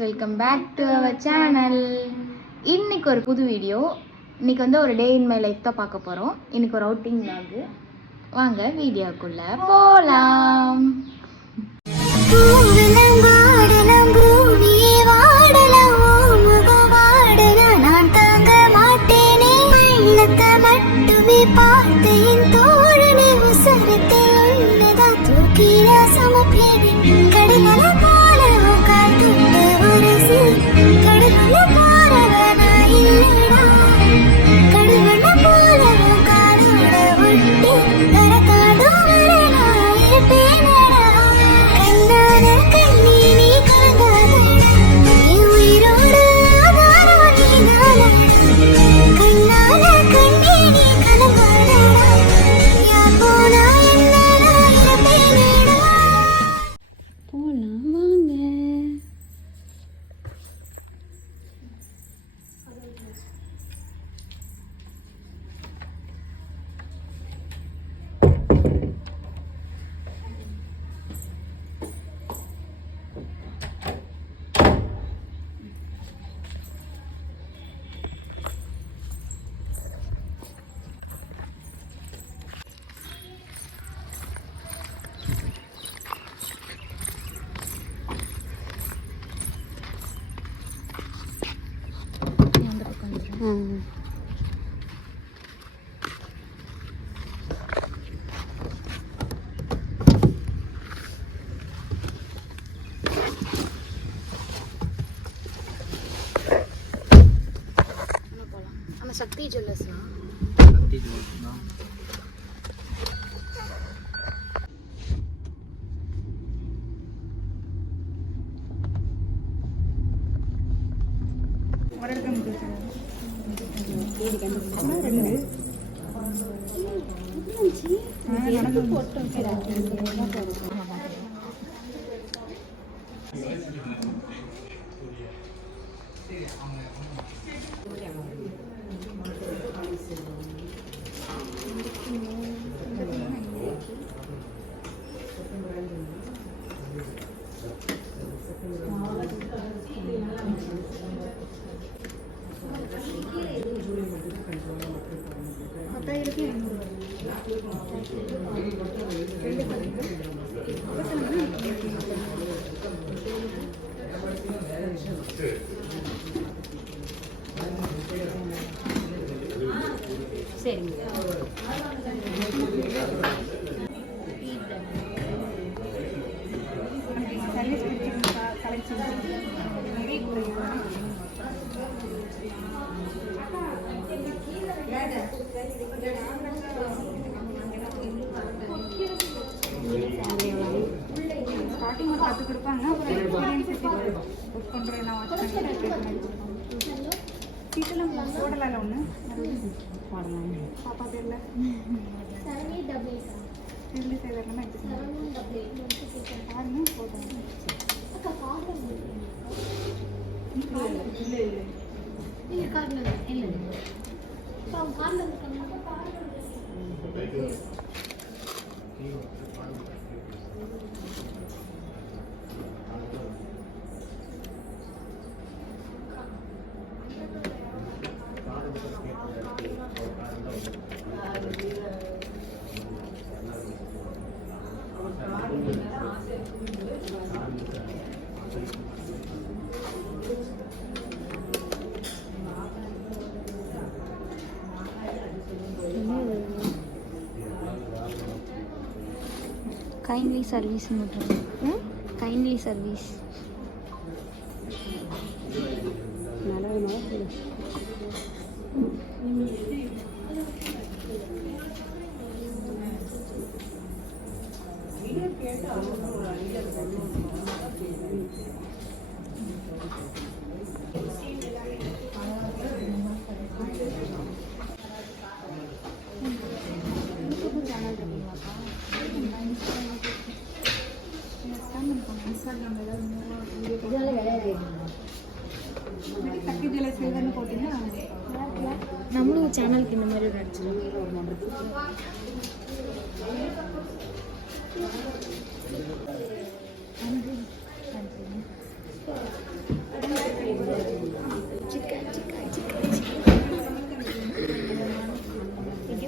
Welcome back to our channel. இன்னைக்கு ஒரு புது வீடியோ. இன்னைக்கு வந்து ஒரு டே இன் மை லைஃப் தான் பார்க்க போகிறோம். இன்னைக்கு ஒரு அவுட்டிங் vlog. வாங்க வீடியோக்குள்ளே போகலாம். சக்தி ஜுவல்லர்ஸ் சரிங்க. ஸ்டார்டிங் ஒரு 10 கொடுப்பாங்க. அப்புறம் எக்ஸ்பீரியன்ஸ் புக் பண்ணுறேன். நான் வாட்ச் பண்ணி சீட்டெல்லாம் போடலாம் ஒன்று போடலாம். பாப்பா பேரில் இதில் செய்தரலாம் எடுத்துக்கலாம். பாருங்க போடுறேன். இல்லை இல்லை கார்டில் இல்லை கார்டில் கைண்ட்லி சர்வீஸ் மட்டும். கைண்ட்லி சர்வீஸ் நம்மளும் சேனலுக்கு இந்த மாதிரி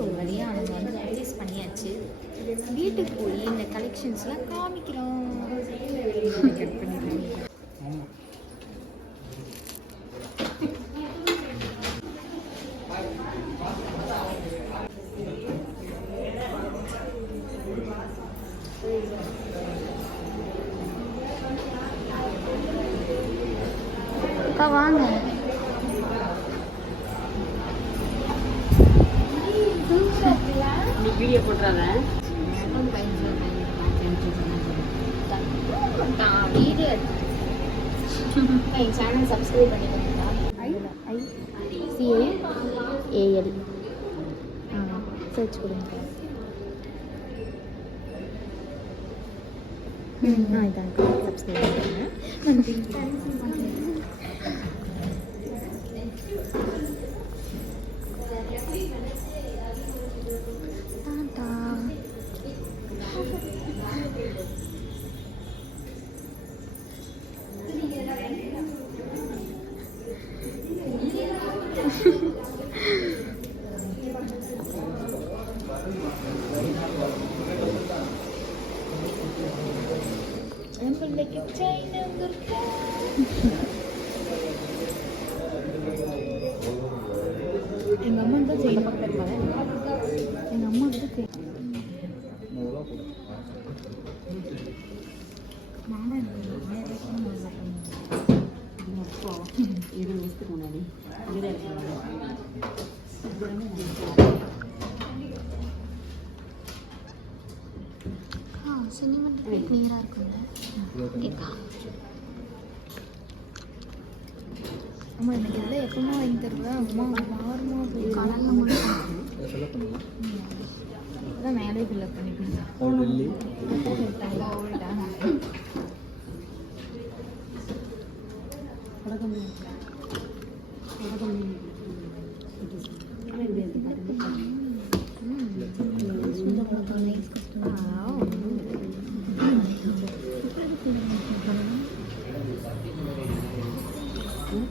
ஒரு வழியாக நம்ம வந்து பர்ச்சேஸ் பண்ணியாச்சு. வீட்டுக்கு போய் இந்த கலெக்ஷன்ஸ்லாம் காமிக்கிறோம். கட் பண்ணிடுறோம். அக்கா வாங்க. வீடியோ போட்டுறாங்க. வீடியோ என் சேனல் சப்ஸ்கிரைப் பண்ணிக்கோங்க. ICAAL சர்ச் கொடுங்க. இதான் சப்ஸ்கிரைப் பண்ணுங்க. நன்றி. எங்கள் அம்மா தான் செய்ய பக்கத்தில் எங்கள் அம்மா தான் செய்ய நானும் 20 வருஷத்துக்கு முன்னாடி சினிமா கிளியராக இருக்குங்க. அம்மா எனக்கு எல்லாம் எப்பவுமே வாங்கி தருவேன். அம்மா மாறுமா கடலில் அதான் மேலே ஃபில்லப் பண்ணிக்கலாம்.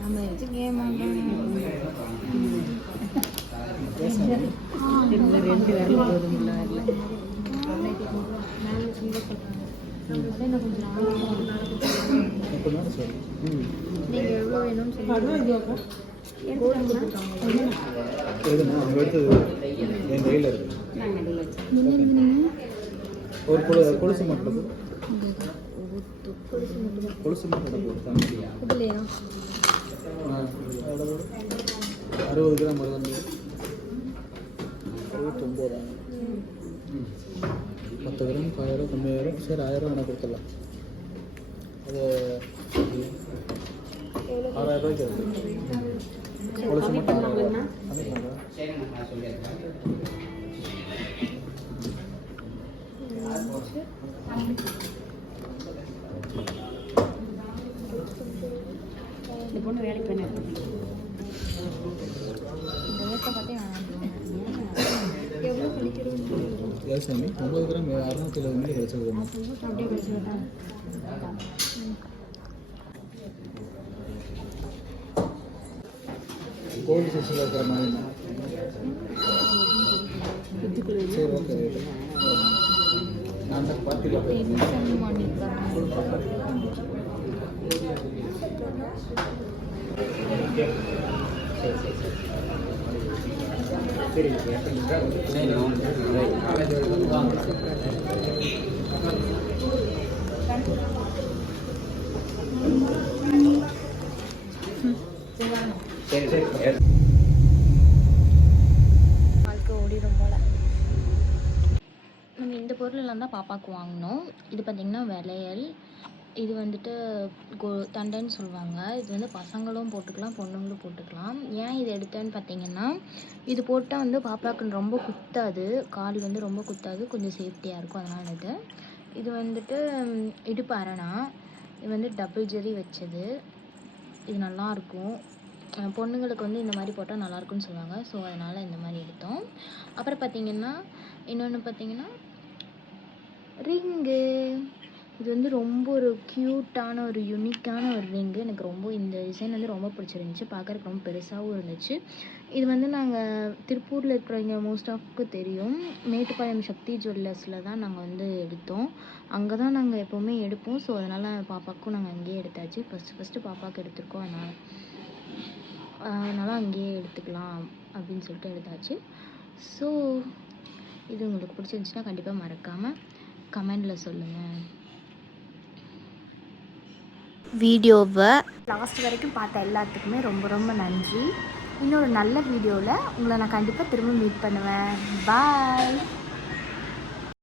நம்ம வச்சுக்கவே மாட்டோம். 2 விரல் போதும். நீங்கள் எவ்வளோ வேணும்னு சொல்லி ஒரு கொலுசு மட்டும் கொலுசு மட்டும் இதுலையா 60 கிராம் வருது. 69 10 கிராம் 1000 கம்மியாயிரம். சரி 1000 வேணா கொடுத்துடலாம். அது 6000 ரூபாய்க்கு இருக்குது. கொலுசு மட்டும் 6000 இந்த பொண்ணு வேலைக்கு பண்ண இந்த வேட்டை பார்த்தே எவ்வளோ கழிக்கிறோம். ஏசாமி 9 கிராம் 670 மில்லி கிடைச்சிருக்கோம். அப்படியே படிச்சுட்டா கோல்டு சிஸ்டில் இருக்கிற மாதிரி. சரி ஓகே ரைட்டு. நான் தான் பார்த்துக்கலாம். வாழ்க்கை ஓடிடும் போல. நம்ம இந்த பொருளெல்லாம் தான் பாப்பாவுக்கு வாங்கினோம். இது பார்த்திங்கன்னா வளையல். இது வந்துட்டு தண்டைன்னு சொல்லுவாங்க. இது வந்து பசங்களும் போட்டுக்கலாம், பொண்ணுங்களும் போட்டுக்கலாம். ஏன் இது எடுத்தேன்னு பார்த்தீங்கன்னா, இது போட்டால் வந்து பாப்பாவுக்கு ரொம்ப குத்தாது, கால் வந்து ரொம்ப குத்தாது, கொஞ்சம் சேஃப்டியாக இருக்கும். அதனால இது வந்துட்டு இடுப்பு அரணா. இது வந்து டபுள் ஜெரி வச்சது. இது நல்லாயிருக்கும். பொண்ணுங்களுக்கு வந்து இந்த மாதிரி போட்டால் நல்லாயிருக்குன்னு சொல்லுவாங்க. ஸோ அதனால் இந்த மாதிரி எடுத்தோம். அப்புறம் பார்த்திங்கன்னா இன்னொன்று பார்த்திங்கன்னா ரிங்கு. இது வந்து ரொம்ப ஒரு க்யூட்டான ஒரு யூனிக்கான ஒரு ரிங்கு. எனக்கு ரொம்ப இந்த டிசைன் வந்து ரொம்ப பிடிச்சிருந்துச்சி. பார்க்குறதுக்கு ரொம்ப பெருசாகவும் இருந்துச்சு. இது வந்து நாங்கள் திருப்பூரில் இருக்கிறவங்க மோஸ்ட் ஆஃப்க்கு தெரியும். மேட்டுப்பாளையம் சக்தி ஜுவல்லர்ஸில் தான் நாங்கள் வந்து எடுத்தோம். அங்கே தான் நாங்கள் எப்போவுமே எடுப்போம். ஸோ அதனால் பாப்பாவுக்கும் நாங்கள் அங்கேயே எடுத்தாச்சு. ஃபஸ்ட்டு பாப்பாவுக்கு எடுத்திருக்கோம். அதனால் அங்கேயே எடுத்துக்கலாம் அப்படின்னு சொல்லிட்டு எடுத்தாச்சு. ஸோ இது உங்களுக்கு பிடிச்சிருந்துச்சின்னா கண்டிப்பாக மறக்காமல் கமெண்டில் சொல்லுங்கள். வீடியோவை லாஸ்ட் வரைக்கும் பார்த்த எல்லாத்துக்குமே ரொம்ப ரொம்ப நன்றி. இன்னொரு நல்ல வீடியோவில் உங்களை நான் கண்டிப்பாக திரும்ப மீட் பண்ணுவேன். பாய்.